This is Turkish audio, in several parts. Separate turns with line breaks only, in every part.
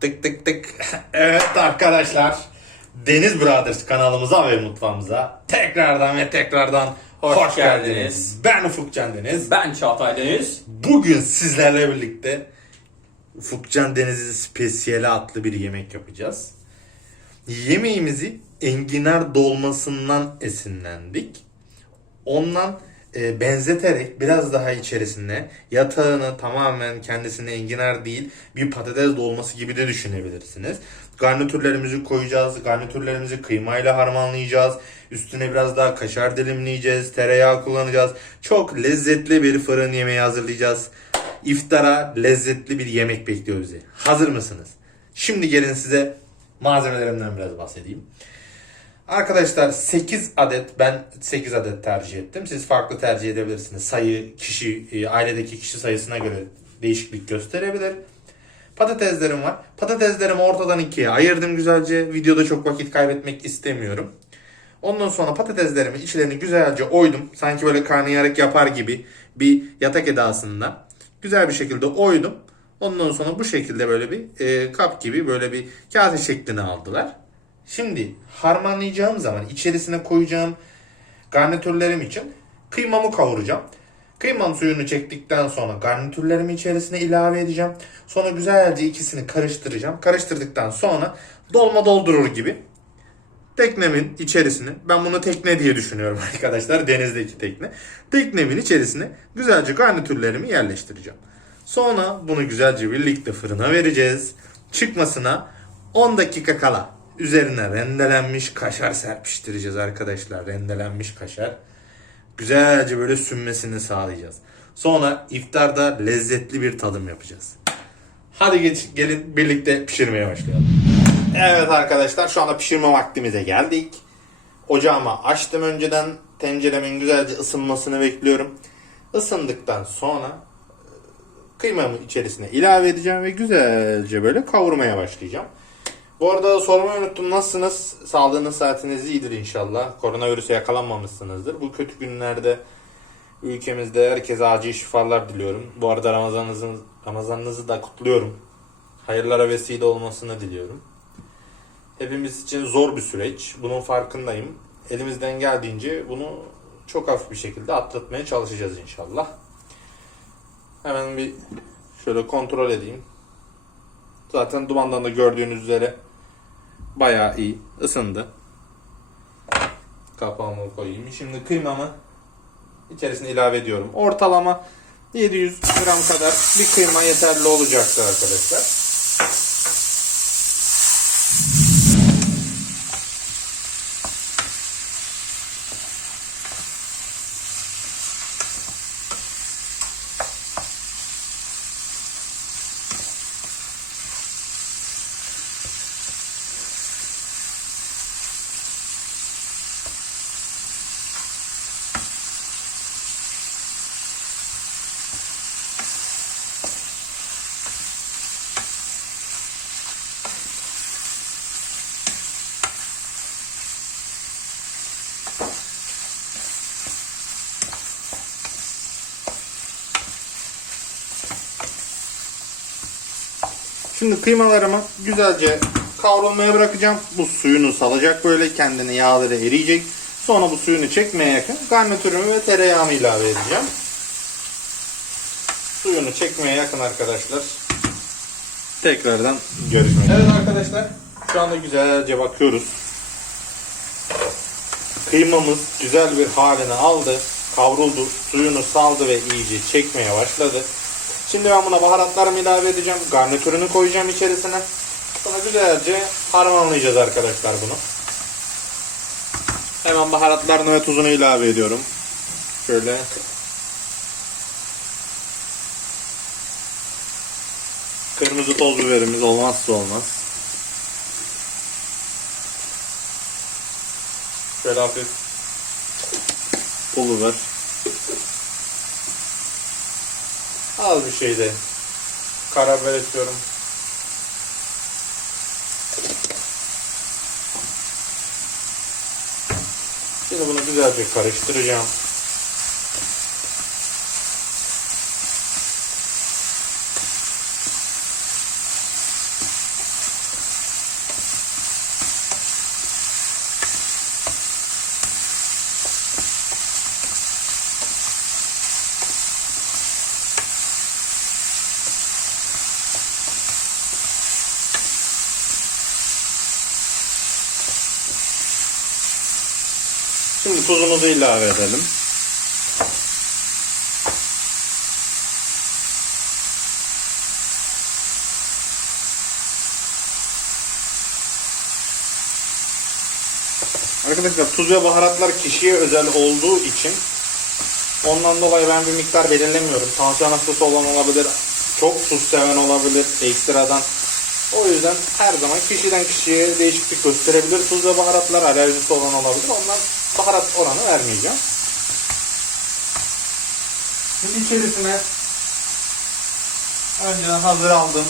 Tık tık tık. Evet arkadaşlar. Deniz Brothers kanalımıza ve mutfağımıza tekrardan ve tekrardan hoş,
Hoş
geldiniz.
geldiniz.
Ben Ufukcan Deniz.
Ben Çağatay Deniz.
Bugün sizlerle birlikte Ufukcan Deniz'i spesiyeli adlı bir yemek yapacağız. Yemeğimizi enginar dolmasından esinlendik. Ondan e, benzeterek biraz daha içerisine yatağını tamamen kendisine enginar değil bir patates dolması gibi de düşünebilirsiniz. Garnitürlerimizi koyacağız. Garnitürlerimizi kıymayla harmanlayacağız. Üstüne biraz daha kaşar dilimleyeceğiz. Tereyağı kullanacağız. Çok lezzetli bir fırın yemeği hazırlayacağız. İftara lezzetli bir yemek bekliyor bizi. Hazır mısınız? Şimdi gelin size malzemelerimden biraz bahsedeyim. Arkadaşlar 8 adet ben 8 adet tercih ettim. Siz farklı tercih edebilirsiniz. Sayı kişi e, ailedeki kişi sayısına göre değişiklik gösterebilir. Patateslerim var. Patateslerimi ortadan ikiye ayırdım güzelce. Videoda çok vakit kaybetmek istemiyorum. Ondan sonra patateslerimi içlerini güzelce oydum. Sanki böyle karnıyarık yapar gibi bir yatak edasında. Güzel bir şekilde oydum. Ondan sonra bu şekilde böyle bir e, kap gibi böyle bir kase şeklini aldılar. Şimdi harmanlayacağım zaman içerisine koyacağım garnitürlerim için kıymamı kavuracağım. Kıymam suyunu çektikten sonra garnitürlerimi içerisine ilave edeceğim. Sonra güzelce ikisini karıştıracağım. Karıştırdıktan sonra dolma doldurur gibi teknemin içerisine ben bunu tekne diye düşünüyorum arkadaşlar denizdeki tekne. Teknemin içerisine güzelce garnitürlerimi yerleştireceğim. Sonra bunu güzelce birlikte fırına vereceğiz. Çıkmasına 10 dakika kala üzerine rendelenmiş kaşar serpiştireceğiz arkadaşlar. Rendelenmiş kaşar. Güzelce böyle sünmesini sağlayacağız. Sonra iftarda lezzetli bir tadım yapacağız. Hadi geç, gelin birlikte pişirmeye başlayalım. Evet arkadaşlar şu anda pişirme vaktimize geldik. Ocağımı açtım önceden. Tenceremin güzelce ısınmasını bekliyorum. Isındıktan sonra e, kıymamı içerisine ilave edeceğim ve güzelce böyle kavurmaya başlayacağım. Bu arada sormayı unuttum. Nasılsınız? Sağlığınız saatiniz iyidir inşallah. Koronavirüse yakalanmamışsınızdır. Bu kötü günlerde ülkemizde herkese acil şifalar diliyorum. Bu arada Ramazanınızı, Ramazanınızı da kutluyorum. Hayırlara vesile olmasını diliyorum. Hepimiz için zor bir süreç. Bunun farkındayım. Elimizden geldiğince bunu çok hafif bir şekilde atlatmaya çalışacağız inşallah. Hemen bir şöyle kontrol edeyim. Zaten dumandan da gördüğünüz üzere bayağı iyi ısındı. Kapağımı koyayım. Şimdi kıymamı içerisine ilave ediyorum. Ortalama 700 gram kadar bir kıyma yeterli olacaktır arkadaşlar. Şimdi kıymalarımı güzelce kavrulmaya bırakacağım. Bu suyunu salacak böyle kendini yağları eriyecek. Sonra bu suyunu çekmeye yakın garnitürümü ve tereyağımı ilave edeceğim. Suyunu çekmeye yakın arkadaşlar. Tekrardan görüşmek üzere. Evet arkadaşlar şu anda güzelce bakıyoruz. Kıymamız güzel bir halini aldı. Kavruldu. Suyunu saldı ve iyice çekmeye başladı. Şimdi ben buna baharatlarımı ilave edeceğim. Garnitürünü koyacağım içerisine. Sonra güzelce harmanlayacağız arkadaşlar bunu. Hemen baharatlarını ve tuzunu ilave ediyorum. Şöyle. Kırmızı toz biberimiz olmazsa olmaz. Şöyle hafif pul biber. Az bir şey de karabiber istiyorum. Şimdi bunu güzelce karıştıracağım. Şimdi tuzumuzu ilave edelim. Arkadaşlar tuz ve baharatlar kişiye özel olduğu için ondan dolayı ben bir miktar belirlemiyorum. Tansiyon hastası olan olabilir, çok tuz seven olabilir ekstradan. O yüzden her zaman kişiden kişiye değişiklik gösterebilir. Tuz ve baharatlar alerjisi olan olabilir. Ondan baharat oranı vermeyeceğim. Şimdi içerisine önceden hazır aldım.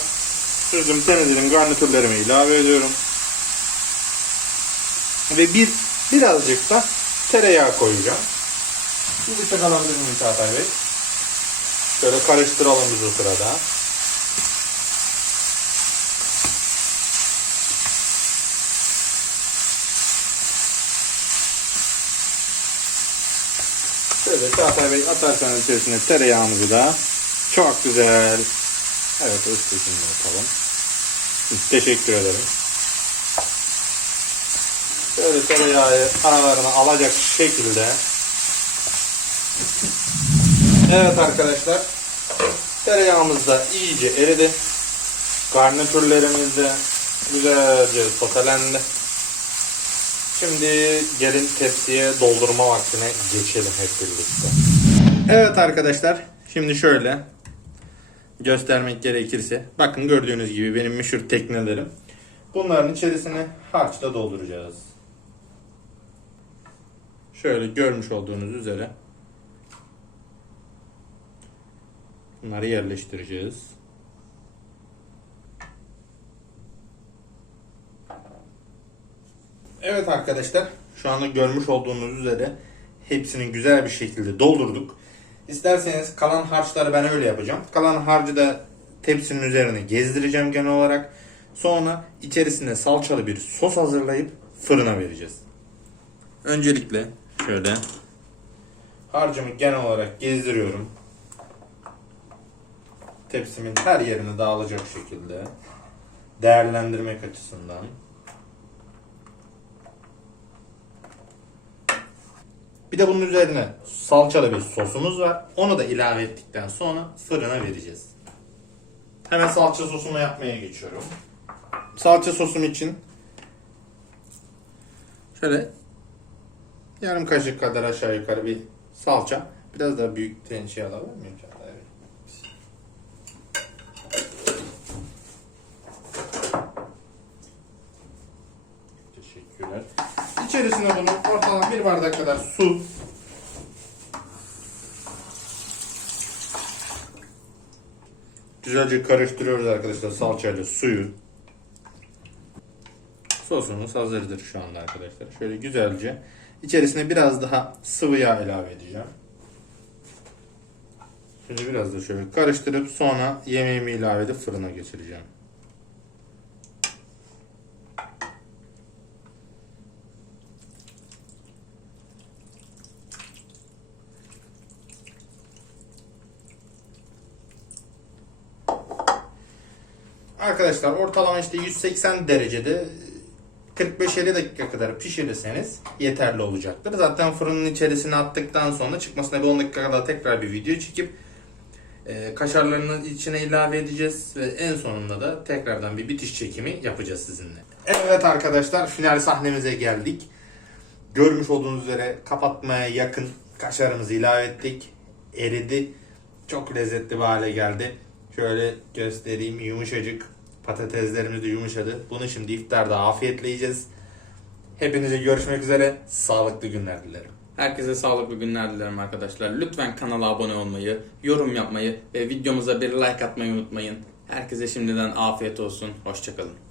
Süzdüm, temizledim, garnitürlerimi ilave ediyorum. Ve bir birazcık da tereyağı koyacağım. Bir bıçak alabilir miyim Çağatay Bey? Şöyle karıştıralım biz o sırada. Şöyle Çağatay Bey atarsanız içerisine tereyağımızı da çok güzel. Evet üsttekini yapalım. Teşekkür ederim. Şöyle tereyağı aralarına alacak şekilde. Evet arkadaşlar. Tereyağımız da iyice eridi. Garnitürlerimiz de güzelce sotelendi. Şimdi gelin tepsiye doldurma vaktine geçelim hep birlikte. Evet arkadaşlar. Şimdi şöyle göstermek gerekirse. Bakın gördüğünüz gibi benim meşhur teknelerim. Bunların içerisine harçla dolduracağız. Şöyle görmüş olduğunuz üzere bunları yerleştireceğiz. Evet arkadaşlar şu anda görmüş olduğunuz üzere hepsini güzel bir şekilde doldurduk. İsterseniz kalan harçları ben öyle yapacağım. Kalan harcı da tepsinin üzerine gezdireceğim genel olarak. Sonra içerisine salçalı bir sos hazırlayıp fırına vereceğiz. Öncelikle şöyle harcımı genel olarak gezdiriyorum. Tepsimin her yerine dağılacak şekilde değerlendirmek açısından. Bir de bunun üzerine salçalı bir sosumuz var. Onu da ilave ettikten sonra fırına vereceğiz. Hemen salça sosumu yapmaya geçiyorum. Salça sosum için şöyle yarım kaşık kadar aşağı yukarı bir salça. Biraz daha büyük tençeye alabilir miyim? Teşekkürler. İçerisine bunu ortalama bir bardak kadar su. Güzelce karıştırıyoruz arkadaşlar salçayla suyu. Sosumuz hazırdır şu anda arkadaşlar. Şöyle güzelce içerisine biraz daha sıvı yağ ilave edeceğim. Şimdi biraz da şöyle karıştırıp sonra yemeğimi ilave edip fırına geçireceğim. Arkadaşlar ortalama işte 180 derecede 45-50 dakika kadar pişirirseniz yeterli olacaktır. Zaten fırının içerisine attıktan sonra çıkmasına bir 10 dakika kadar tekrar bir video çekip e, kaşarlarını içine ilave edeceğiz ve en sonunda da tekrardan bir bitiş çekimi yapacağız sizinle. Evet arkadaşlar final sahnemize geldik. Görmüş olduğunuz üzere kapatmaya yakın kaşarımızı ilave ettik. Eridi. Çok lezzetli bir hale geldi. Şöyle göstereyim yumuşacık. Patateslerimiz de yumuşadı. Bunu şimdi iftarda afiyetle yiyeceğiz. Hepinize görüşmek üzere. Sağlıklı günler dilerim.
Herkese sağlıklı günler dilerim arkadaşlar. Lütfen kanala abone olmayı, yorum yapmayı ve videomuza bir like atmayı unutmayın. Herkese şimdiden afiyet olsun. Hoşçakalın.